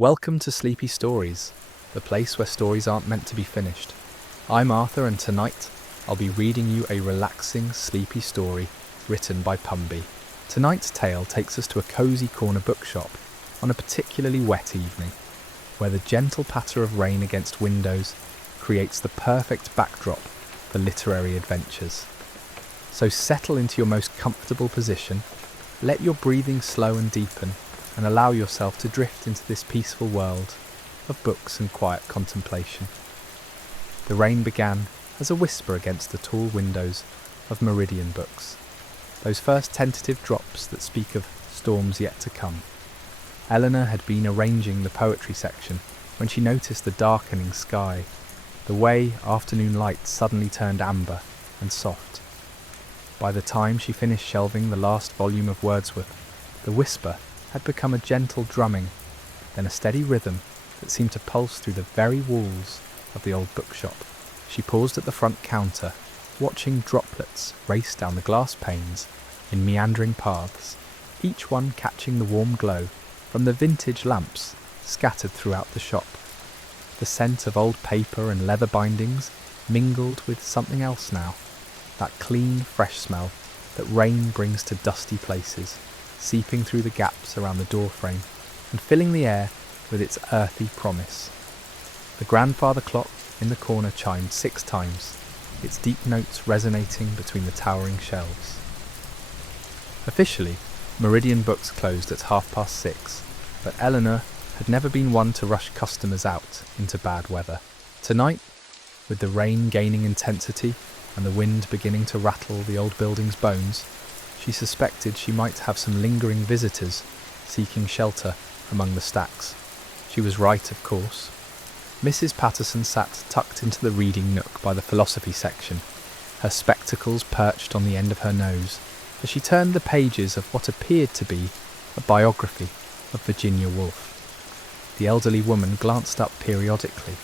Welcome to Sleepy Stories, the place where stories aren't meant to be finished. I'm Arthur, and tonight I'll be reading you a relaxing, sleepy story written by Pumby. Tonight's tale takes us to a cosy corner bookshop on a particularly wet evening, where the gentle patter of rain against windows creates the perfect backdrop for literary adventures. So settle into your most comfortable position, let your breathing slow and deepen, and allow yourself to drift into this peaceful world of books and quiet contemplation. The rain began as a whisper against the tall windows of Meridian Books, those first tentative drops that speak of storms yet to come. Eleanor had been arranging the poetry section when she noticed the darkening sky, the way afternoon light suddenly turned amber and soft. By the time she finished shelving the last volume of Wordsworth, the whisper had become a gentle drumming, then a steady rhythm that seemed to pulse through the very walls of the old bookshop. She paused at the front counter, watching droplets race down the glass panes in meandering paths, each one catching the warm glow from the vintage lamps scattered throughout the shop. The scent of old paper and leather bindings mingled with something else now, that clean, fresh smell that rain brings to dusty places, seeping through the gaps around the doorframe and filling the air with its earthy promise. The grandfather clock in the corner chimed 6 times, its deep notes resonating between the towering shelves. Officially, Meridian Books closed at 6:30, but Eleanor had never been one to rush customers out into bad weather. Tonight, with the rain gaining intensity and the wind beginning to rattle the old building's bones, she suspected she might have some lingering visitors seeking shelter among the stacks. She was right, of course. Mrs. Patterson sat tucked into the reading nook by the philosophy section, her spectacles perched on the end of her nose, as she turned the pages of what appeared to be a biography of Virginia Woolf. The elderly woman glanced up periodically,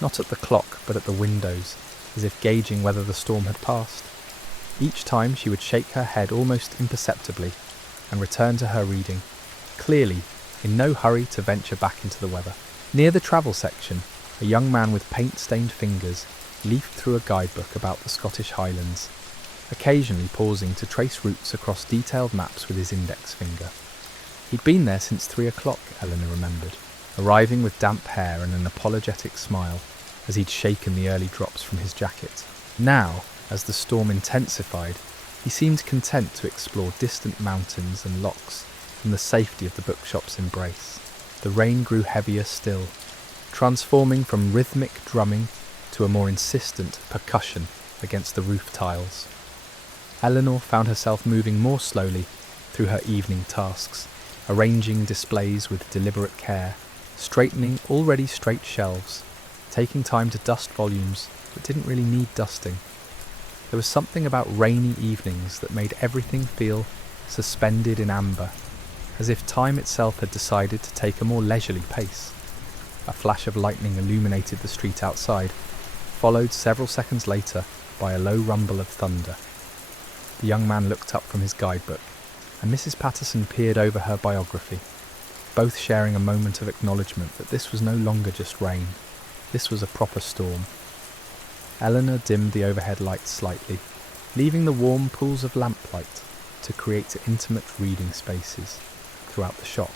not at the clock but at the windows, as if gauging whether the storm had passed. Each time she would shake her head almost imperceptibly and return to her reading, clearly in no hurry to venture back into the weather. Near the travel section, a young man with paint-stained fingers leafed through a guidebook about the Scottish Highlands, occasionally pausing to trace routes across detailed maps with his index finger. He'd been there since 3 o'clock, Eleanor remembered, arriving with damp hair and an apologetic smile as he'd shaken the early drops from his jacket. Now, as the storm intensified, he seemed content to explore distant mountains and lochs from the safety of the bookshop's embrace. The rain grew heavier still, transforming from rhythmic drumming to a more insistent percussion against the roof tiles. Eleanor found herself moving more slowly through her evening tasks, arranging displays with deliberate care, straightening already straight shelves, taking time to dust volumes that didn't really need dusting. There was something about rainy evenings that made everything feel suspended in amber, as if time itself had decided to take a more leisurely pace. A flash of lightning illuminated the street outside, followed several seconds later by a low rumble of thunder. The young man looked up from his guidebook, and Mrs. Patterson peered over her biography, both sharing a moment of acknowledgement that this was no longer just rain. This was a proper storm. Eleanor dimmed the overhead lights slightly, leaving the warm pools of lamplight to create intimate reading spaces throughout the shop,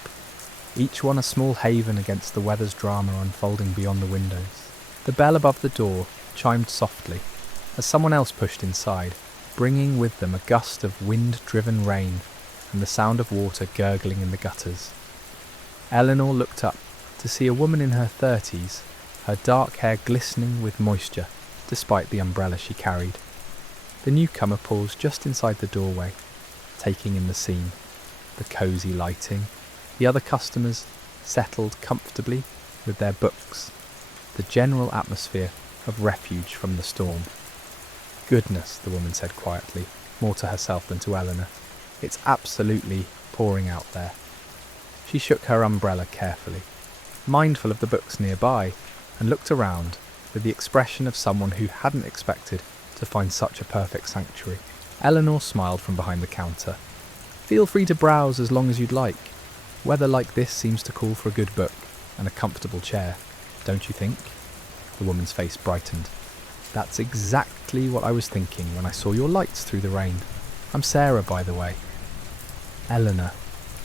each one a small haven against the weather's drama unfolding beyond the windows. The bell above the door chimed softly as someone else pushed inside, bringing with them a gust of wind-driven rain and the sound of water gurgling in the gutters. Eleanor looked up to see a woman in her 30s, her dark hair glistening with moisture despite the umbrella she carried. The newcomer paused just inside the doorway, taking in the scene, the cosy lighting, the other customers settled comfortably with their books, the general atmosphere of refuge from the storm. "Goodness," the woman said quietly, more to herself than to Eleanor. "It's absolutely pouring out there." She shook her umbrella carefully, mindful of the books nearby, and looked around with the expression of someone who hadn't expected to find such a perfect sanctuary. Eleanor smiled from behind the counter. "Feel free to browse as long as you'd like. Weather like this seems to call for a good book." and a comfortable chair, don't you think? The woman's face brightened. That's exactly what I was thinking when I saw your lights through the rain. I'm Sarah, by the way. Eleanor,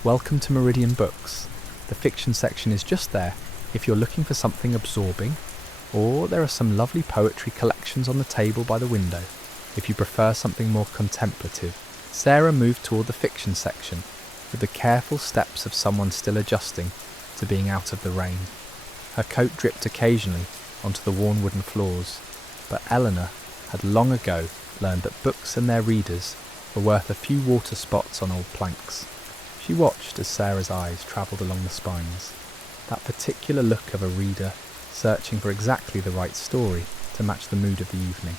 welcome to Meridian Books. The fiction section is just there if you're looking for something absorbing, or there are some lovely poetry collections on the table by the window if you prefer something more contemplative. Sarah moved toward the fiction section with the careful steps of someone still adjusting to being out of the rain. Her coat dripped occasionally onto the worn wooden floors, but Eleanor had long ago learned that books and their readers were worth a few water spots on old planks. She watched as Sarah's eyes travelled along the spines, that particular look of a reader searching for exactly the right story to match the mood of the evening.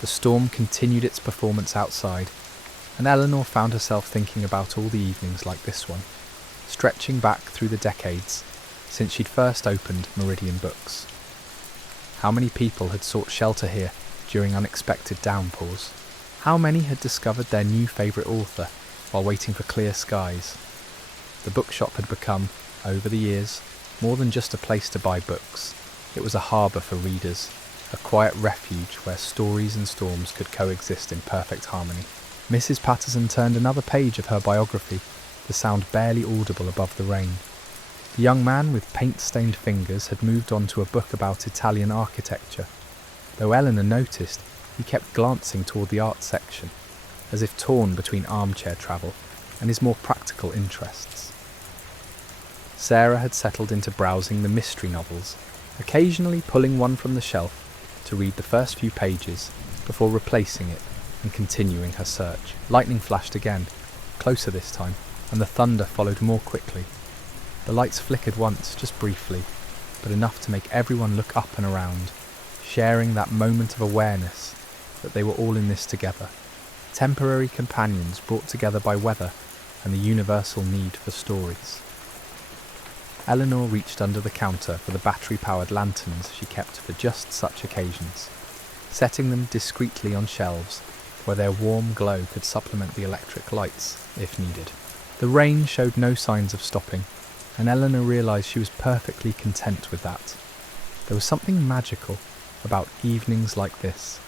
The storm continued its performance outside, and Eleanor found herself thinking about all the evenings like this one, stretching back through the decades since she'd first opened Meridian Books. How many people had sought shelter here during unexpected downpours? How many had discovered their new favourite author while waiting for clear skies? The bookshop had become, over the years, more than just a place to buy books. It was a harbour for readers, a quiet refuge where stories and storms could coexist in perfect harmony. Mrs. Patterson turned another page of her biography, the sound barely audible above the rain. The young man with paint-stained fingers had moved on to a book about Italian architecture, though Eleanor noticed he kept glancing toward the art section, as if torn between armchair travel and his more practical interests. Sarah had settled into browsing the mystery novels, occasionally pulling one from the shelf to read the first few pages before replacing it and continuing her search. Lightning flashed again, closer this time, and the thunder followed more quickly. The lights flickered once, just briefly, but enough to make everyone look up and around, sharing that moment of awareness that they were all in this together, temporary companions brought together by weather and the universal need for stories. Eleanor reached under the counter for the battery-powered lanterns she kept for just such occasions, setting them discreetly on shelves where their warm glow could supplement the electric lights if needed. The rain showed no signs of stopping, and Eleanor realised she was perfectly content with that. There was something magical about evenings like this,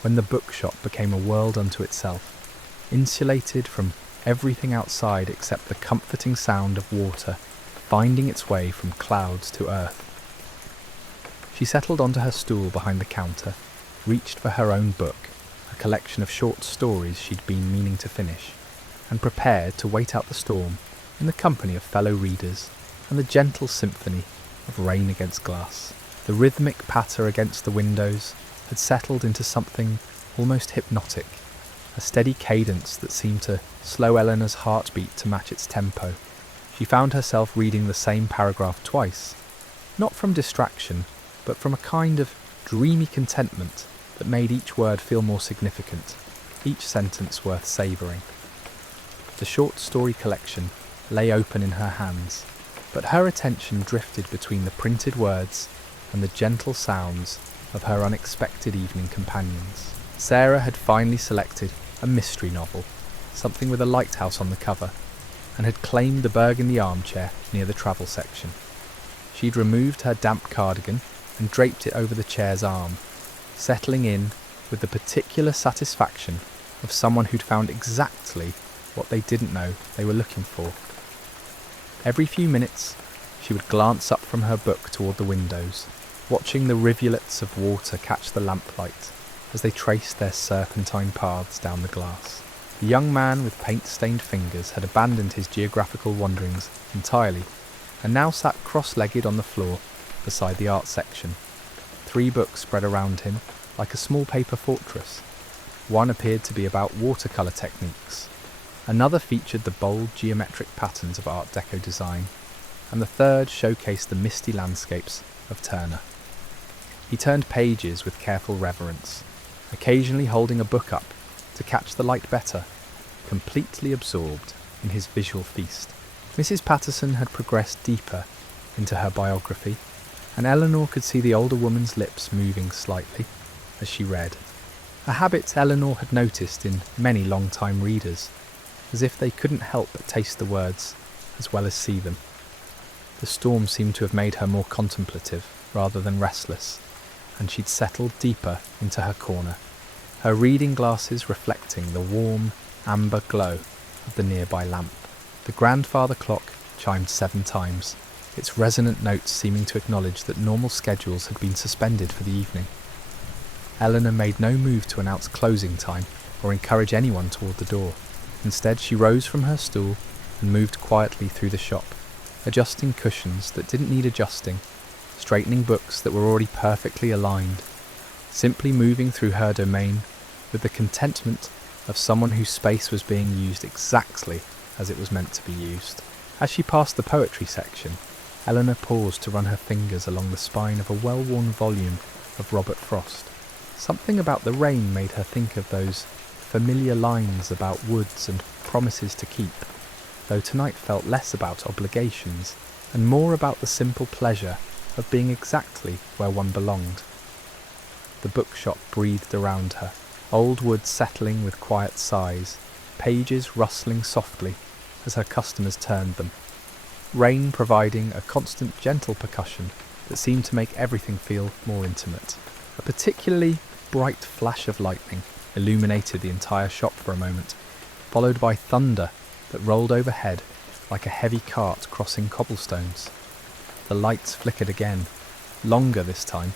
when the bookshop became a world unto itself, insulated from everything outside except the comforting sound of water finding its way from clouds to earth. She settled onto her stool behind the counter, reached for her own book, a collection of short stories she'd been meaning to finish, and prepared to wait out the storm in the company of fellow readers and the gentle symphony of rain against glass. The rhythmic patter against the windows had settled into something almost hypnotic, a steady cadence that seemed to slow Eleanor's heartbeat to match its tempo. She found herself reading the same paragraph twice, not from distraction, but from a kind of dreamy contentment that made each word feel more significant, each sentence worth savouring. The short story collection lay open in her hands, but her attention drifted between the printed words and the gentle sounds of her unexpected evening companions. Sarah had finally selected a mystery novel, something with a lighthouse on the cover, and had claimed the burgundy armchair near the travel section. She'd removed her damp cardigan and draped it over the chair's arm, settling in with the particular satisfaction of someone who'd found exactly what they didn't know they were looking for. Every few minutes, she would glance up from her book toward the windows, watching the rivulets of water catch the lamplight as they traced their serpentine paths down the glass. The young man with paint-stained fingers had abandoned his geographical wanderings entirely and now sat cross-legged on the floor beside the art section. 3 books spread around him like a small paper fortress. One appeared to be about watercolour techniques, another featured the bold geometric patterns of Art Deco design, and the third showcased the misty landscapes of Turner. He turned pages with careful reverence, occasionally holding a book up to catch the light better, completely absorbed in his visual feast. Mrs. Patterson had progressed deeper into her biography, and Eleanor could see the older woman's lips moving slightly as she read, a habit Eleanor had noticed in many long-time readers, as if they couldn't help but taste the words as well as see them. The storm seemed to have made her more contemplative rather than restless, and she'd settled deeper into her corner, her reading glasses reflecting the warm, amber glow of the nearby lamp. The grandfather clock chimed 7 times, its resonant notes seeming to acknowledge that normal schedules had been suspended for the evening. Eleanor made no move to announce closing time or encourage anyone toward the door. Instead, she rose from her stool and moved quietly through the shop, adjusting cushions that didn't need adjusting, straightening books that were already perfectly aligned, simply moving through her domain with the contentment of someone whose space was being used exactly as it was meant to be used. As she passed the poetry section, Eleanor paused to run her fingers along the spine of a well-worn volume of Robert Frost. Something about the rain made her think of those familiar lines about woods and promises to keep, though tonight felt less about obligations and more about the simple pleasure of being exactly where one belonged. The bookshop breathed around her, old wood settling with quiet sighs, pages rustling softly as her customers turned them, rain providing a constant gentle percussion that seemed to make everything feel more intimate. A particularly bright flash of lightning illuminated the entire shop for a moment, followed by thunder that rolled overhead like a heavy cart crossing cobblestones. The lights flickered again, longer this time,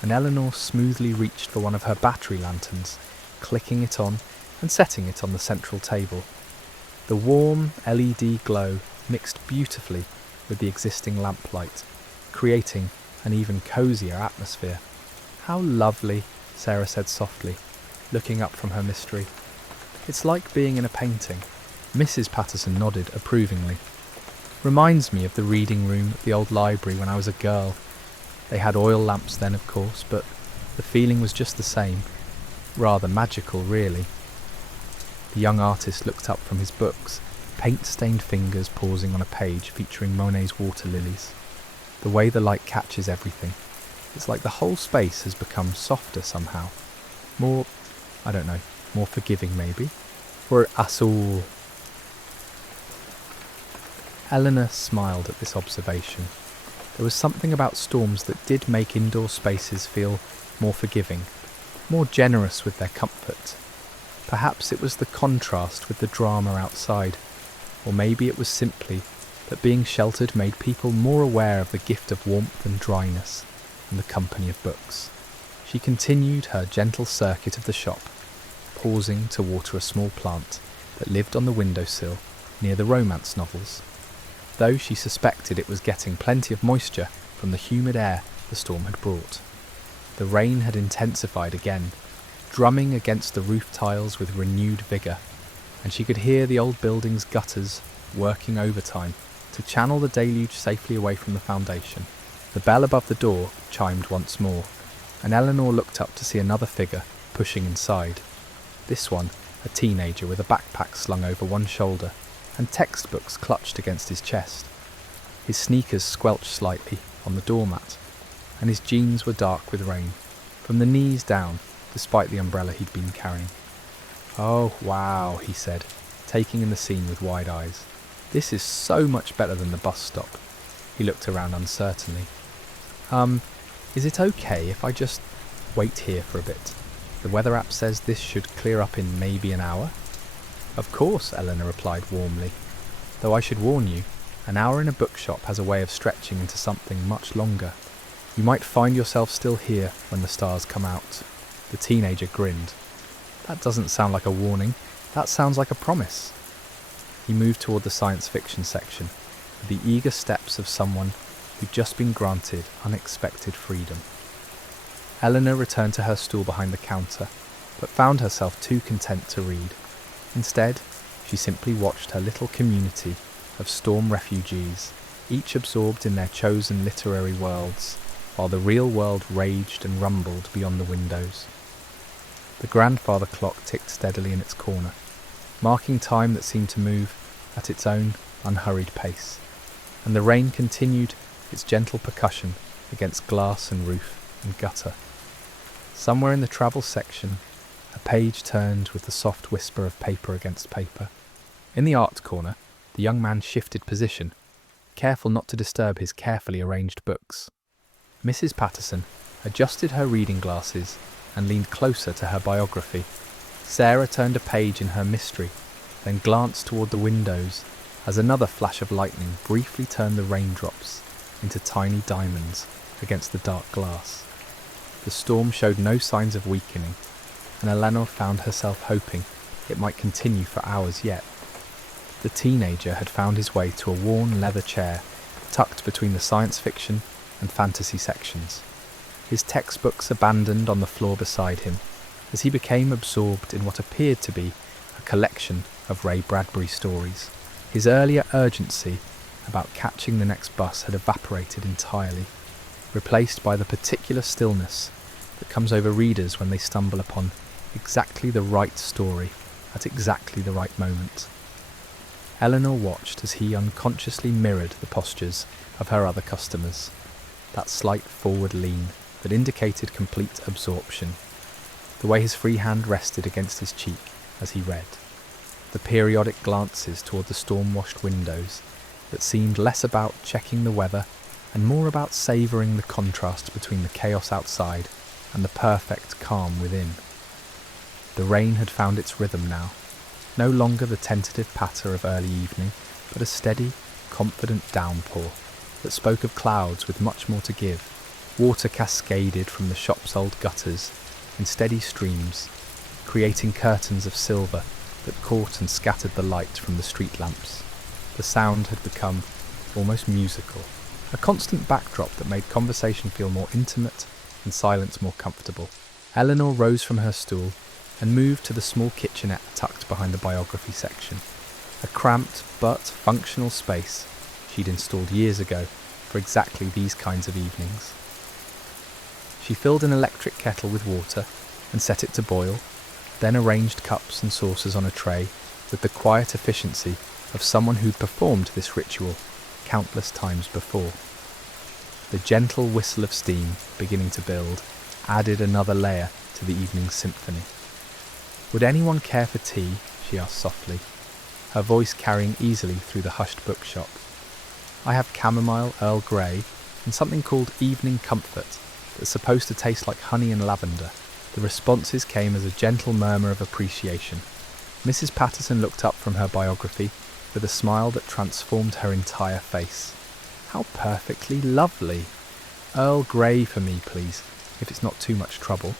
and Eleanor smoothly reached for one of her battery lanterns, clicking it on and setting it on the central table. The warm LED glow mixed beautifully with the existing lamplight, creating an even cozier atmosphere. "How lovely," Sarah said softly, looking up from her mystery. "It's like being in a painting." Mrs. Patterson nodded approvingly. "Reminds me of the reading room at the old library when I was a girl. They had oil lamps then, of course, but the feeling was just the same. Rather magical, really." The young artist looked up from his books, paint-stained fingers pausing on a page featuring Monet's water lilies. The way the light catches everything, it's like the whole space has become softer somehow. More, I don't know, more forgiving maybe? For us all. Eleanor smiled at this observation. There was something about storms that did make indoor spaces feel more forgiving, more generous with their comfort. Perhaps it was the contrast with the drama outside, or maybe it was simply that being sheltered made people more aware of the gift of warmth and dryness and the company of books. She continued her gentle circuit of the shop, pausing to water a small plant that lived on the windowsill near the romance novels, though she suspected it was getting plenty of moisture from the humid air the storm had brought. The rain had intensified again, drumming against the roof tiles with renewed vigour, and she could hear the old building's gutters working overtime to channel the deluge safely away from the foundation. The bell above the door chimed once more, and Eleanor looked up to see another figure pushing inside. This one, a teenager with a backpack slung over one shoulder and textbooks clutched against his chest. His sneakers squelched slightly on the doormat, and his jeans were dark with rain, from the knees down, despite the umbrella he'd been carrying. "Oh, wow," he said, taking in the scene with wide eyes. "This is so much better than the bus stop." He looked around uncertainly. Is it okay if I just wait here for a bit? The weather app says this should clear up in maybe an hour." "Of course," Eleanor replied warmly, "though I should warn you, an hour in a bookshop has a way of stretching into something much longer. You might find yourself still here when the stars come out." The teenager grinned. "That doesn't sound like a warning, that sounds like a promise." He moved toward the science fiction section with the eager steps of someone who'd just been granted unexpected freedom. Eleanor returned to her stool behind the counter, but found herself too content to read. Instead, she simply watched her little community of storm refugees, each absorbed in their chosen literary worlds, while the real world raged and rumbled beyond the windows. The grandfather clock ticked steadily in its corner, marking time that seemed to move at its own unhurried pace, and the rain continued its gentle percussion against glass and roof and gutter. Somewhere in the travel section, a page turned with the soft whisper of paper against paper. In the art corner, the young man shifted position, careful not to disturb his carefully arranged books. Mrs. Patterson adjusted her reading glasses and leaned closer to her biography. Sarah turned a page in her mystery, then glanced toward the windows as another flash of lightning briefly turned the raindrops into tiny diamonds against the dark glass. The storm showed no signs of weakening, and Eleanor found herself hoping it might continue for hours yet. The teenager had found his way to a worn leather chair tucked between the science fiction and fantasy sections, his textbooks abandoned on the floor beside him, as he became absorbed in what appeared to be a collection of Ray Bradbury stories. His earlier urgency about catching the next bus had evaporated entirely, replaced by the particular stillness that comes over readers when they stumble upon exactly the right story at exactly the right moment. Eleanor watched as he unconsciously mirrored the postures of her other customers, that slight forward lean that indicated complete absorption, the way his free hand rested against his cheek as he read, the periodic glances toward the storm-washed windows that seemed less about checking the weather and more about savouring the contrast between the chaos outside and the perfect calm within. The rain had found its rhythm now, no longer the tentative patter of early evening, but a steady, confident downpour that spoke of clouds with much more to give. Water cascaded from the shop's old gutters in steady streams, creating curtains of silver that caught and scattered the light from the street lamps. The sound had become almost musical, a constant backdrop that made conversation feel more intimate and silence more comfortable. Eleanor rose from her stool and moved to the small kitchenette tucked behind the biography section, a cramped but functional space she'd installed years ago for exactly these kinds of evenings. She filled an electric kettle with water and set it to boil, then arranged cups and saucers on a tray with the quiet efficiency of someone who'd performed this ritual countless times before. The gentle whistle of steam beginning to build added another layer to the evening's symphony. "Would anyone care for tea?" she asked softly, her voice carrying easily through the hushed bookshop. "I have chamomile, Earl Grey, and something called Evening Comfort that's supposed to taste like honey and lavender." The responses came as a gentle murmur of appreciation. Mrs. Patterson looked up from her biography with a smile that transformed her entire face. "How perfectly lovely! Earl Grey for me, please, if it's not too much trouble."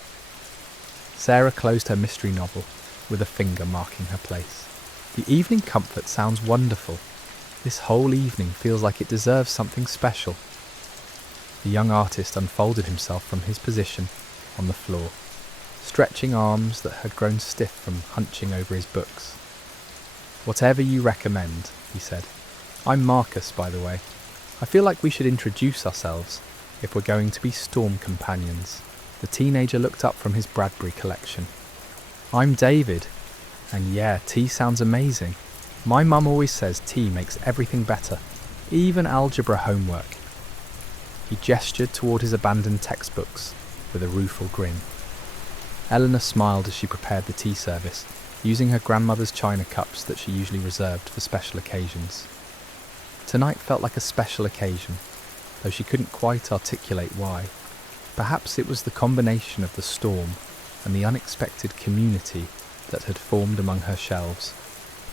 Sarah closed her mystery novel with a finger marking her place. "The Evening Comfort sounds wonderful. This whole evening feels like it deserves something special." The young artist unfolded himself from his position on the floor, stretching arms that had grown stiff from hunching over his books. "Whatever you recommend," he said. "I'm Marcus, by the way. I feel like we should introduce ourselves if we're going to be storm companions." The teenager looked up from his Bradbury collection. "I'm David. And yeah, tea sounds amazing. My mum always says tea makes everything better, even algebra homework." He gestured toward his abandoned textbooks with a rueful grin. Eleanor smiled as she prepared the tea service, using her grandmother's china cups that she usually reserved for special occasions. Tonight felt like a special occasion, though she couldn't quite articulate why. Perhaps it was the combination of the storm and the unexpected community that had formed among her shelves,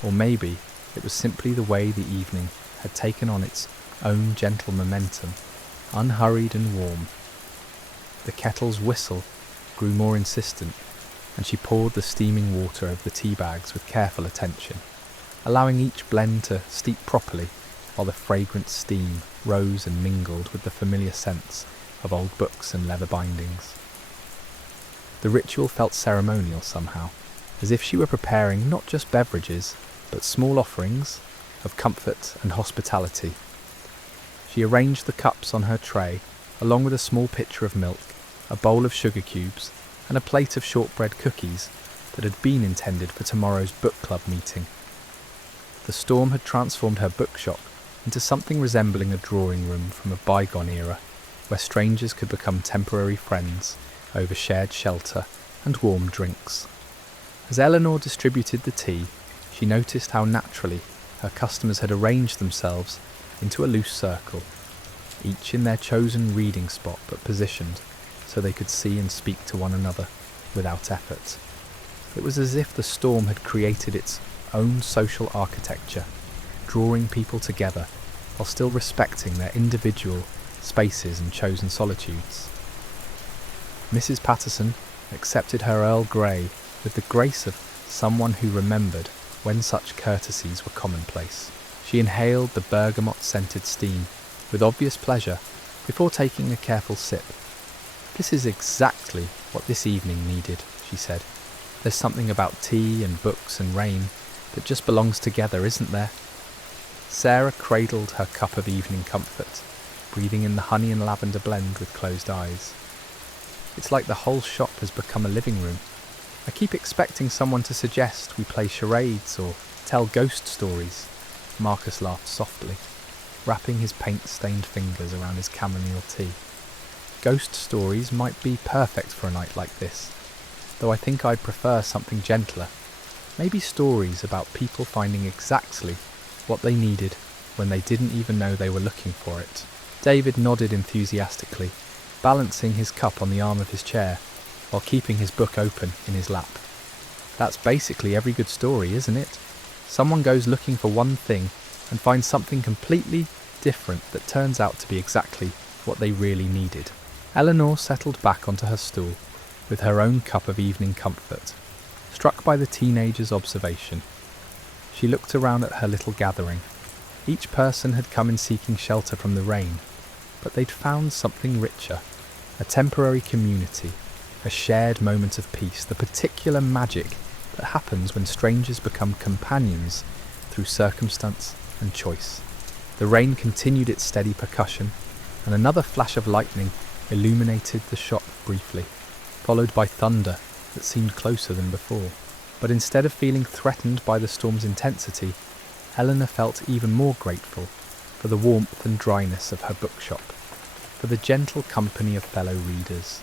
or maybe it was simply the way the evening had taken on its own gentle momentum, unhurried and warm. The kettle's whistle grew more insistent, and she poured the steaming water over the tea bags with careful attention, allowing each blend to steep properly while the fragrant steam rose and mingled with the familiar scents of old books and leather bindings. The ritual felt ceremonial somehow, as if she were preparing not just beverages, but small offerings of comfort and hospitality. She arranged the cups on her tray, along with a small pitcher of milk, a bowl of sugar cubes, and a plate of shortbread cookies that had been intended for tomorrow's book club meeting. The storm had transformed her bookshop into something resembling a drawing room from a bygone era, where strangers could become temporary friends over shared shelter and warm drinks. As Eleanor distributed the tea, she noticed how naturally her customers had arranged themselves into a loose circle, each in their chosen reading spot but positioned so they could see and speak to one another without effort. It was as if the storm had created its own social architecture, drawing people together while still respecting their individual spaces and chosen solitudes. Mrs. Patterson accepted her Earl Grey with the grace of someone who remembered when such courtesies were commonplace. She inhaled the bergamot-scented steam with obvious pleasure before taking a careful sip. "This is exactly what this evening needed," she said. "There's something about tea and books and rain that just belongs together, isn't there?" Sarah cradled her cup of evening comfort, breathing in the honey and lavender blend with closed eyes. "It's like the whole shop has become a living room. I keep expecting someone to suggest we play charades or tell ghost stories." Marcus laughed softly, wrapping his paint-stained fingers around his chamomile tea. "Ghost stories might be perfect for a night like this, though I think I'd prefer something gentler. Maybe stories about people finding exactly what they needed when they didn't even know they were looking for it." David nodded enthusiastically, balancing his cup on the arm of his chair while keeping his book open in his lap. "That's basically every good story, isn't it? Someone goes looking for one thing and finds something completely different that turns out to be exactly what they really needed." Eleanor settled back onto her stool with her own cup of evening comfort, struck by the teenager's observation. She looked around at her little gathering. Each person had come in seeking shelter from the rain, but they'd found something richer, a temporary community, a shared moment of peace, the particular magic that happens when strangers become companions through circumstance and choice. The rain continued its steady percussion, and another flash of lightning illuminated the shop briefly, followed by thunder that seemed closer than before. But instead of feeling threatened by the storm's intensity, Eleanor felt even more grateful for the warmth and dryness of her bookshop, for the gentle company of fellow readers,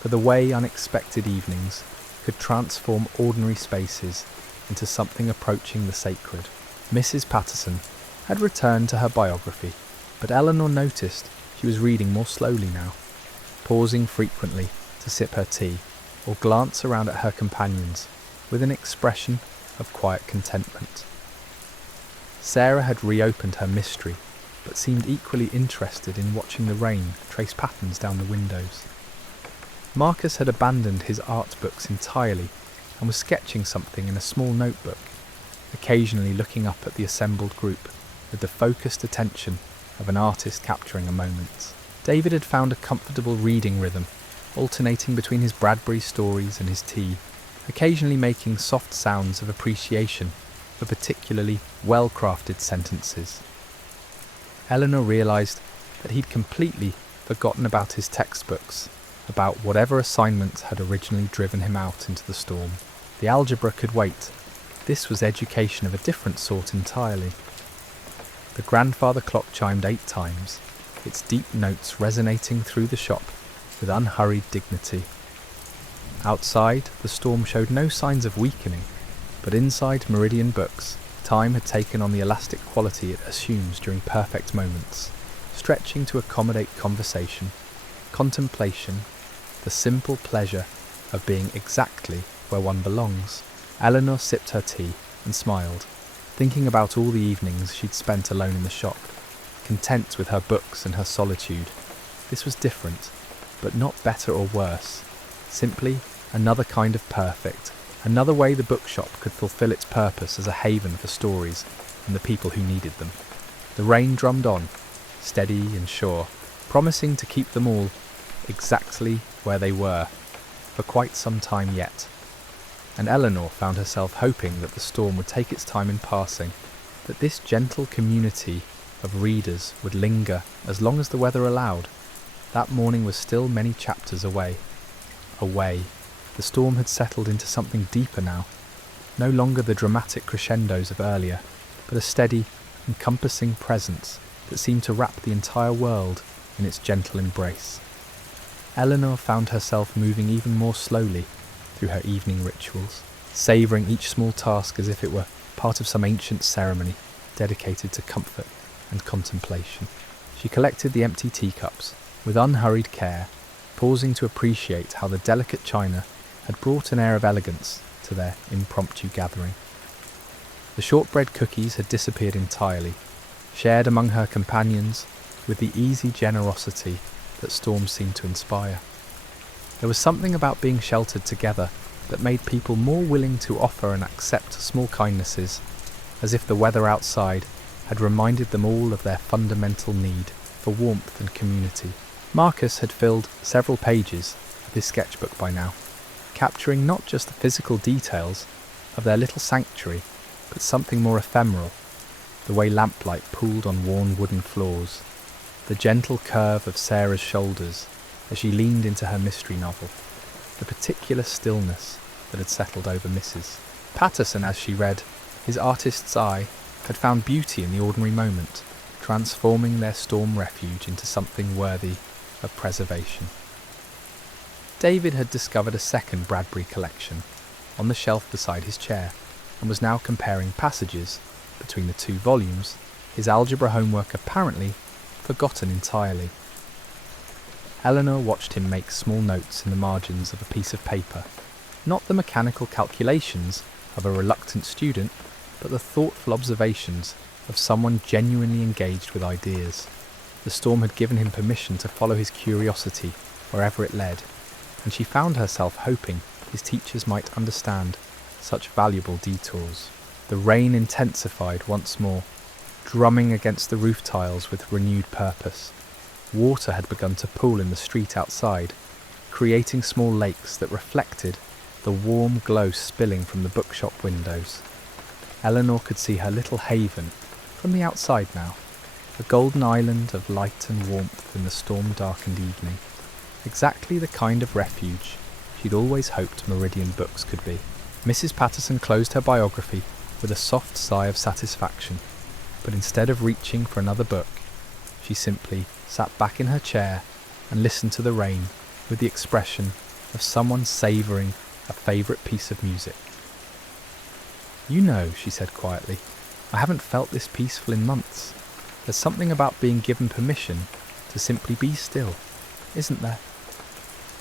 for the way unexpected evenings could transform ordinary spaces into something approaching the sacred. Mrs. Patterson had returned to her biography, but Eleanor noticed she was reading more slowly now, pausing frequently to sip her tea or glance around at her companions with an expression of quiet contentment. Sarah had reopened her mystery, but seemed equally interested in watching the rain trace patterns down the windows. Marcus had abandoned his art books entirely and was sketching something in a small notebook, occasionally looking up at the assembled group with the focused attention of an artist capturing a moment. David had found a comfortable reading rhythm, alternating between his Bradbury stories and his tea, occasionally making soft sounds of appreciation for particularly well-crafted sentences. Eleanor realised that he'd completely forgotten about his textbooks, about whatever assignment had originally driven him out into the storm. The algebra could wait. This was education of a different sort entirely. The grandfather clock chimed 8 times, its deep notes resonating through the shop with unhurried dignity. Outside, the storm showed no signs of weakening, but inside Meridian Books, time had taken on the elastic quality it assumes during perfect moments, stretching to accommodate conversation, contemplation, the simple pleasure of being exactly where one belongs. Eleanor sipped her tea and smiled, thinking about all the evenings she'd spent alone in the shop, content with her books and her solitude. This was different, but not better or worse, simply another kind of perfect, another way the bookshop could fulfill its purpose as a haven for stories and the people who needed them. The rain drummed on, steady and sure, promising to keep them all exactly where they were for quite some time yet. And Eleanor found herself hoping that the storm would take its time in passing, that this gentle community of readers would linger as long as the weather allowed. That morning was still many chapters away. Away. The storm had settled into something deeper now, no longer the dramatic crescendos of earlier, but a steady, encompassing presence that seemed to wrap the entire world in its gentle embrace. Eleanor found herself moving even more slowly through her evening rituals, savouring each small task as if it were part of some ancient ceremony dedicated to comfort and contemplation. She collected the empty teacups with unhurried care, pausing to appreciate how the delicate china had brought an air of elegance to their impromptu gathering. The shortbread cookies had disappeared entirely, shared among her companions with the easy generosity that storms seemed to inspire. There was something about being sheltered together that made people more willing to offer and accept small kindnesses, as if the weather outside had reminded them all of their fundamental need for warmth and community. Marcus had filled several pages of his sketchbook by now, capturing not just the physical details of their little sanctuary, but something more ephemeral, the way lamplight pooled on worn wooden floors, the gentle curve of Sarah's shoulders as she leaned into her mystery novel, the particular stillness that had settled over Mrs. Patterson as she read. His artist's eye had found beauty in the ordinary moment, transforming their storm refuge into something worthy of preservation. David had discovered a second Bradbury collection on the shelf beside his chair, and was now comparing passages between the two volumes, his algebra homework apparently forgotten entirely. Eleanor watched him make small notes in the margins of a piece of paper, not the mechanical calculations of a reluctant student, but the thoughtful observations of someone genuinely engaged with ideas. The storm had given him permission to follow his curiosity wherever it led, and she found herself hoping his teachers might understand such valuable detours. The rain intensified once more, drumming against the roof tiles with renewed purpose. Water had begun to pool in the street outside, creating small lakes that reflected the warm glow spilling from the bookshop windows. Eleanor could see her little haven from the outside now, a golden island of light and warmth in the storm-darkened evening, exactly the kind of refuge she'd always hoped Meridian Books could be. Mrs. Patterson closed her biography with a soft sigh of satisfaction, but instead of reaching for another book, she simply sat back in her chair and listened to the rain with the expression of someone savouring a favourite piece of music. "You know," she said quietly, "I haven't felt this peaceful in months. There's something about being given permission to simply be still, isn't there?"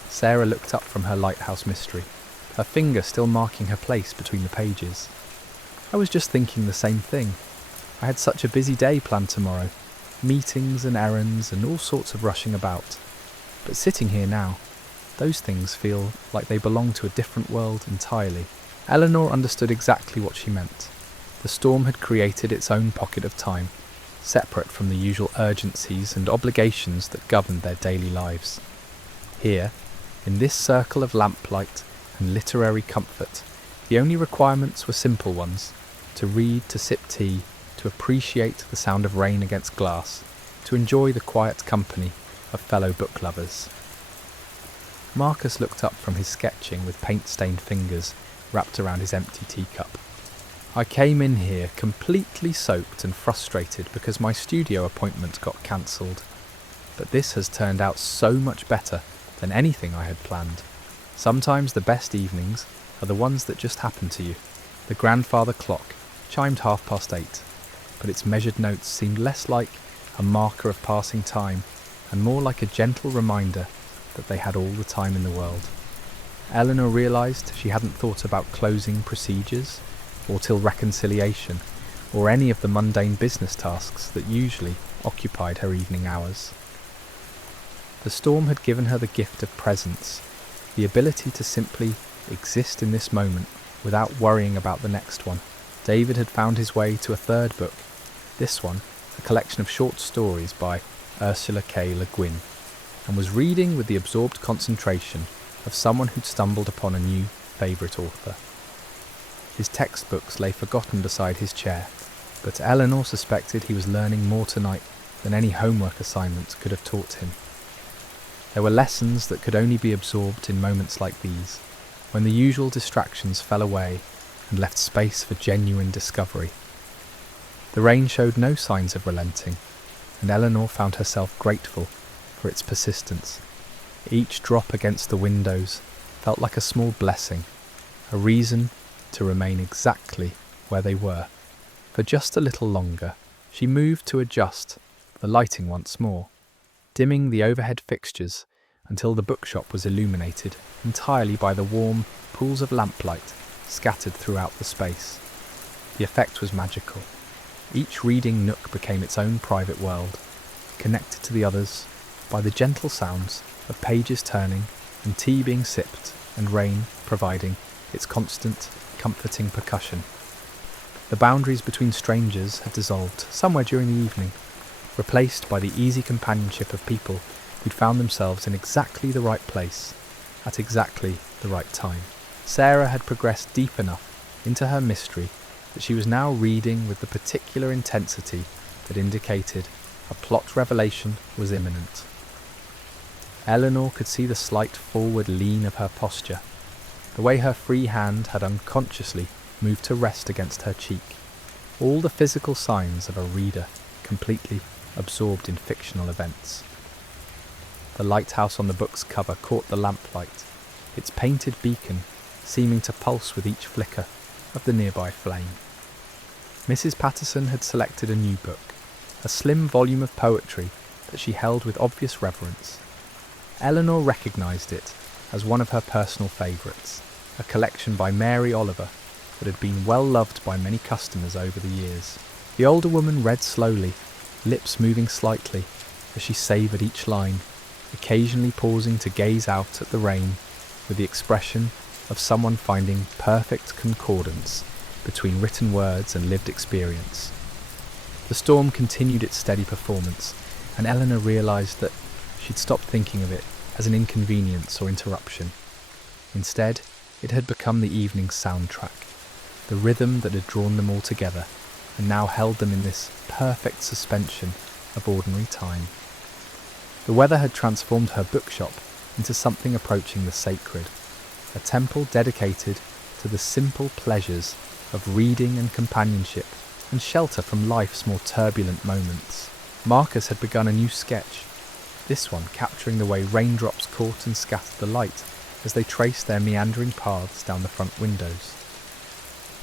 Sarah looked up from her lighthouse mystery, her finger still marking her place between the pages. "I was just thinking the same thing. I had such a busy day planned tomorrow, meetings and errands and all sorts of rushing about. But sitting here now, those things feel like they belong to a different world entirely." Eleanor understood exactly what she meant. The storm had created its own pocket of time, separate from the usual urgencies and obligations that governed their daily lives. Here, in this circle of lamplight and literary comfort, the only requirements were simple ones: to read, to sip tea, to appreciate the sound of rain against glass, to enjoy the quiet company of fellow book lovers. Marcus looked up from his sketching with paint-stained fingers wrapped around his empty teacup. "I came in here completely soaked and frustrated because my studio appointment got cancelled. But this has turned out so much better than anything I had planned. Sometimes the best evenings are the ones that just happen to you." The grandfather clock chimed 8:30, but its measured notes seemed less like a marker of passing time and more like a gentle reminder that they had all the time in the world. Eleanor realised she hadn't thought about closing procedures, or till reconciliation, or any of the mundane business tasks that usually occupied her evening hours. The storm had given her the gift of presence, the ability to simply exist in this moment without worrying about the next one. David had found his way to a third book, this one a collection of short stories by Ursula K. Le Guin, and was reading with the absorbed concentration of someone who'd stumbled upon a new favourite author. His textbooks lay forgotten beside his chair, but Eleanor suspected he was learning more tonight than any homework assignment could have taught him. There were lessons that could only be absorbed in moments like these, when the usual distractions fell away and left space for genuine discovery. The rain showed no signs of relenting, and Eleanor found herself grateful for its persistence. Each drop against the windows felt like a small blessing, a reason to remain exactly where they were, for just a little longer. She moved to adjust the lighting once more, dimming the overhead fixtures until the bookshop was illuminated entirely by the warm pools of lamplight scattered throughout the space. The effect was magical. Each reading nook became its own private world, connected to the others by the gentle sounds of pages turning and tea being sipped and rain providing its constant, comforting percussion. The boundaries between strangers had dissolved somewhere during the evening, replaced by the easy companionship of people who'd found themselves in exactly the right place, at exactly the right time. Sarah had progressed deep enough into her mystery that she was now reading with the particular intensity that indicated a plot revelation was imminent. Eleanor could see the slight forward lean of her posture, the way her free hand had unconsciously moved to rest against her cheek, all the physical signs of a reader completely absorbed in fictional events. The lighthouse on the book's cover caught the lamplight, its painted beacon seeming to pulse with each flicker of the nearby flame. Mrs. Patterson had selected a new book, a slim volume of poetry that she held with obvious reverence. Eleanor recognised it as one of her personal favourites, a collection by Mary Oliver that had been well loved by many customers over the years. The older woman read slowly, lips moving slightly as she savoured each line, occasionally pausing to gaze out at the rain with the expression of someone finding perfect concordance between written words and lived experience. The storm continued its steady performance, and Eleanor realised that she'd stopped thinking of it as an inconvenience or interruption. Instead, it had become the evening's soundtrack, the rhythm that had drawn them all together and now held them in this perfect suspension of ordinary time. The weather had transformed her bookshop into something approaching the sacred, a temple dedicated to the simple pleasures of reading and companionship and shelter from life's more turbulent moments. Marcus had begun a new sketch, this one capturing the way raindrops caught and scattered the light as they traced their meandering paths down the front windows.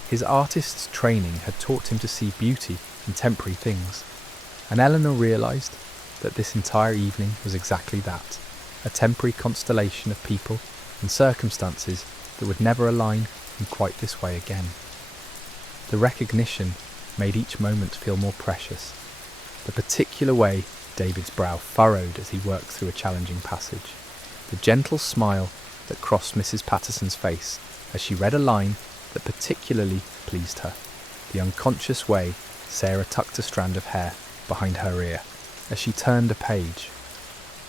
His artist's training had taught him to see beauty in temporary things, and Eleanor realised that this entire evening was exactly that, a temporary constellation of people and circumstances that would never align in quite this way again. The recognition made each moment feel more precious, the particular way David's brow furrowed as he worked through a challenging passage, the gentle smile that crossed Mrs. Patterson's face as she read a line that particularly pleased her, the unconscious way Sarah tucked a strand of hair behind her ear as she turned a page.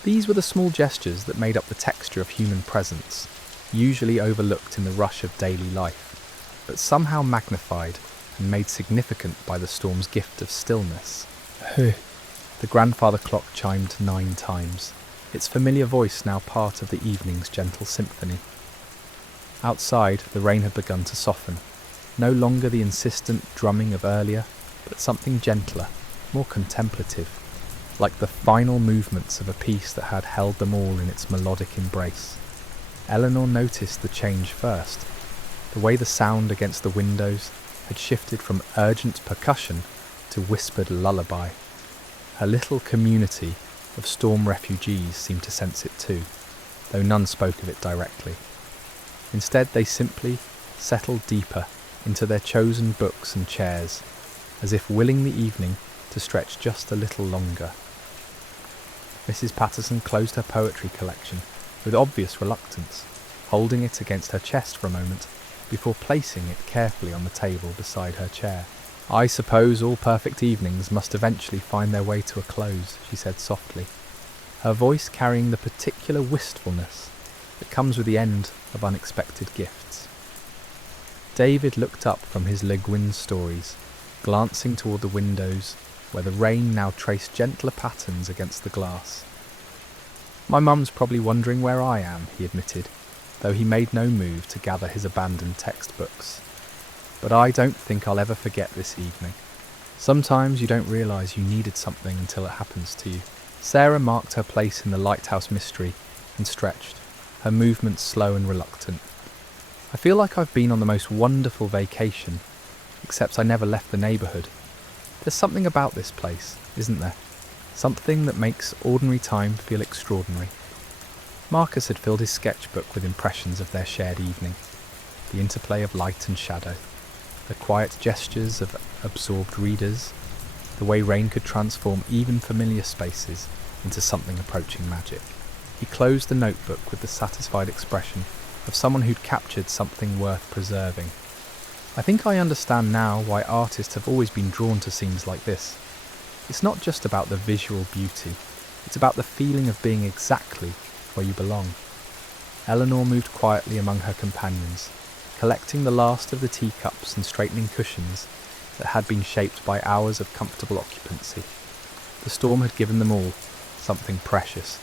These were the small gestures that made up the texture of human presence, usually overlooked in the rush of daily life, but somehow magnified and made significant by the storm's gift of stillness. The grandfather clock chimed 9 times, its familiar voice now part of the evening's gentle symphony. Outside, the rain had begun to soften, no longer the insistent drumming of earlier, but something gentler, more contemplative, like the final movements of a piece that had held them all in its melodic embrace. Eleanor noticed the change first, the way the sound against the windows had shifted from urgent percussion to whispered lullaby. Her little community of storm refugees seemed to sense it too, though none spoke of it directly. Instead, they simply settled deeper into their chosen books and chairs, as if willing the evening to stretch just a little longer. Mrs. Patterson closed her poetry collection with obvious reluctance, holding it against her chest for a moment before placing it carefully on the table beside her chair. "I suppose all perfect evenings must eventually find their way to a close," she said softly, her voice carrying the particular wistfulness that comes with the end of unexpected gifts. David looked up from his Le Guin stories, glancing toward the windows where the rain now traced gentler patterns against the glass. "My mum's probably wondering where I am," he admitted, though he made no move to gather his abandoned textbooks. "But I don't think I'll ever forget this evening. Sometimes you don't realise you needed something until it happens to you." Sarah marked her place in the lighthouse mystery and stretched, her movements slow and reluctant. "I feel like I've been on the most wonderful vacation, except I never left the neighbourhood. There's something about this place, isn't there? Something that makes ordinary time feel extraordinary. Marcus had filled his sketchbook with impressions of their shared evening, the interplay of light and shadow, the quiet gestures of absorbed readers, the way rain could transform even familiar spaces into something approaching magic. He closed the notebook with the satisfied expression of someone who'd captured something worth preserving. I think I understand now why artists have always been drawn to scenes like this. It's not just about the visual beauty, it's about the feeling of being exactly where you belong. Eleanor moved quietly among her companions, collecting the last of the teacups and straightening cushions that had been shaped by hours of comfortable occupancy. The storm had given them all something precious,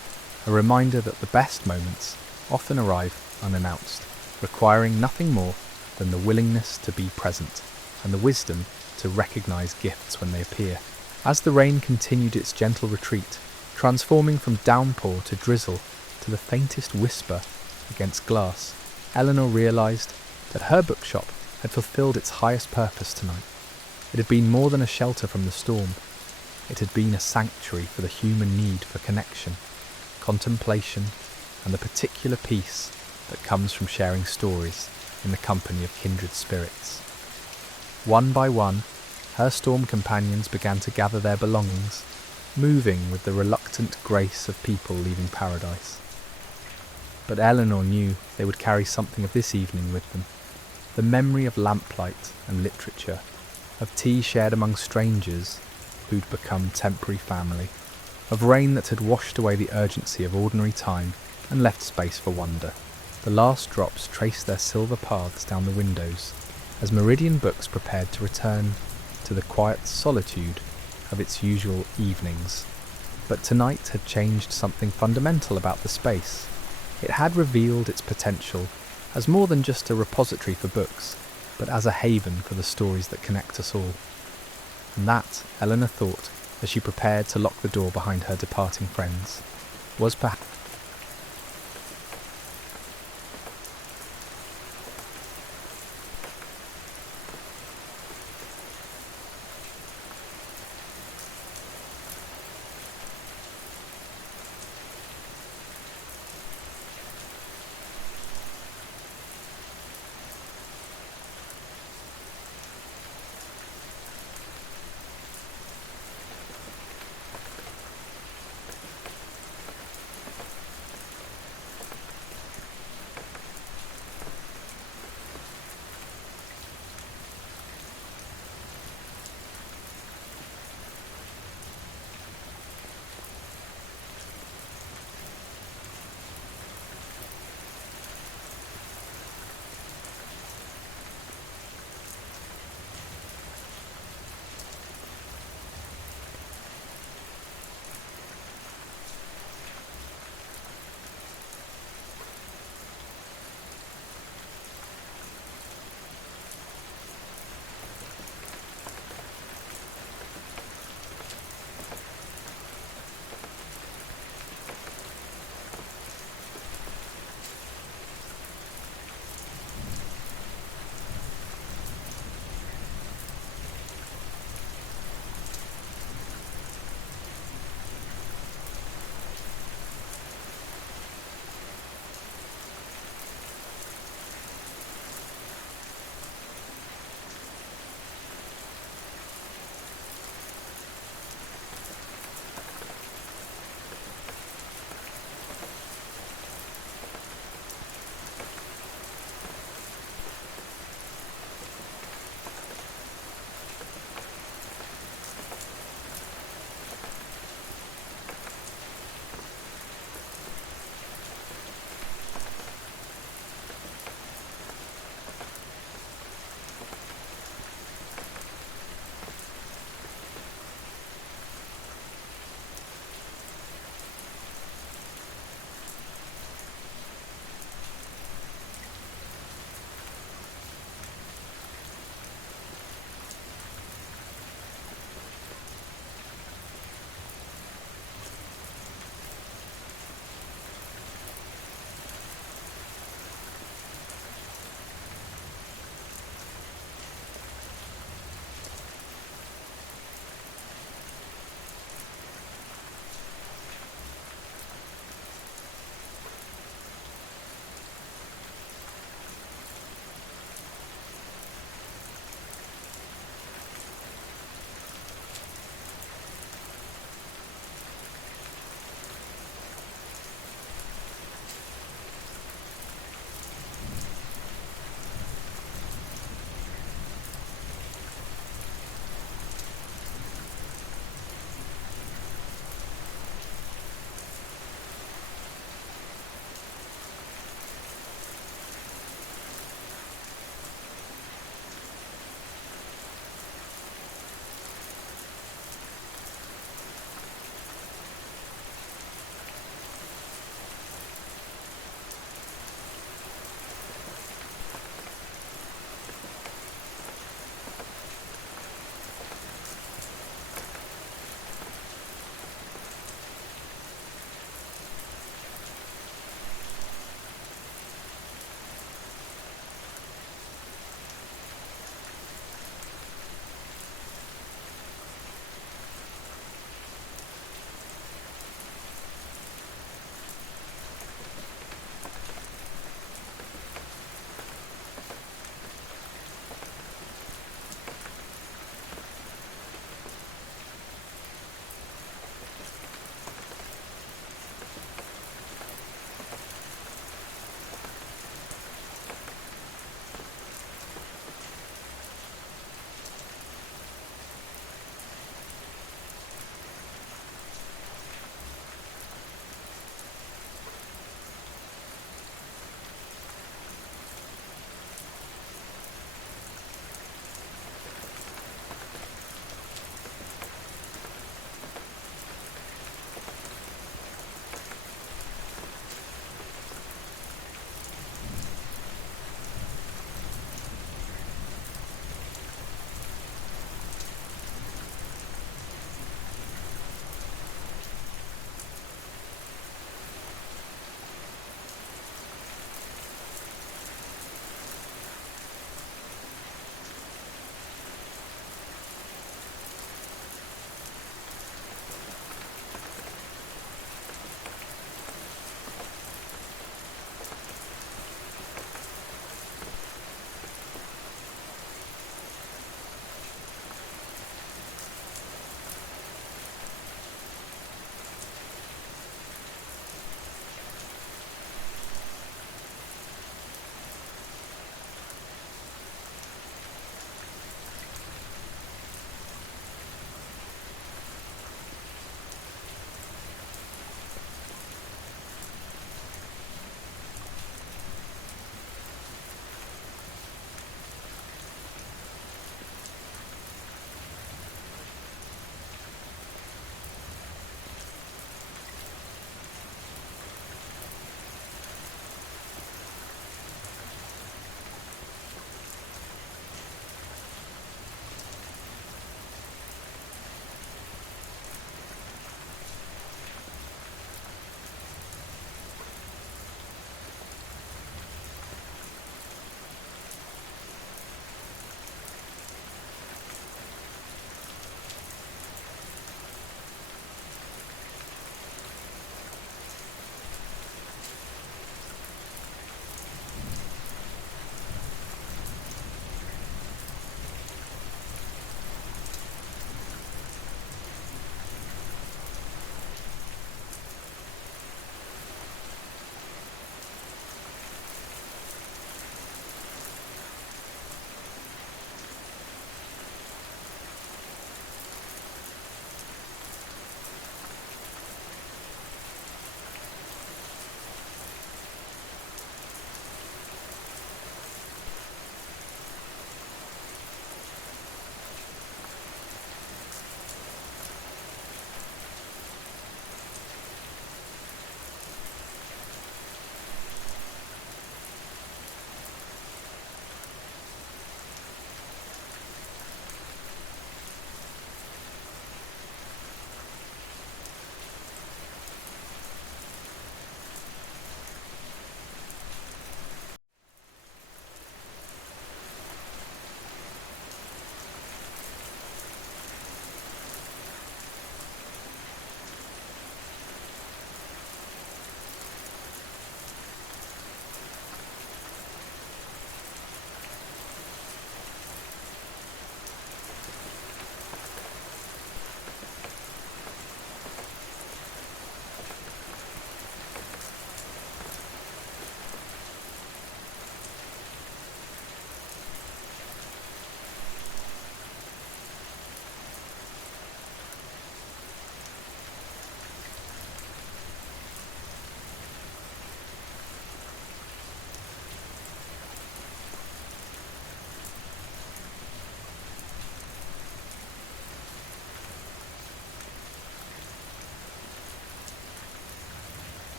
a reminder that the best moments often arrive unannounced, requiring nothing more than the willingness to be present and the wisdom to recognize gifts when they appear. As the rain continued its gentle retreat, transforming from downpour to drizzle to the faintest whisper against glass, Eleanor realized that her bookshop had fulfilled its highest purpose tonight. It had been more than a shelter from the storm. It had been a sanctuary for the human need for connection, contemplation, and the particular peace that comes from sharing stories in the company of kindred spirits. One by one, her storm companions began to gather their belongings, moving with the reluctant grace of people leaving paradise. But Eleanor knew they would carry something of this evening with them, the memory of lamplight and literature, of tea shared among strangers who'd become temporary family, of rain that had washed away the urgency of ordinary time and left space for wonder. The last drops traced their silver paths down the windows as Meridian Books prepared to return to the quiet solitude of its usual evenings. But tonight had changed something fundamental about the space. It had revealed its potential as more than just a repository for books, but as a haven for the stories that connect us all. And that, Eleanor thought, as she prepared to lock the door behind her departing friends, was perhaps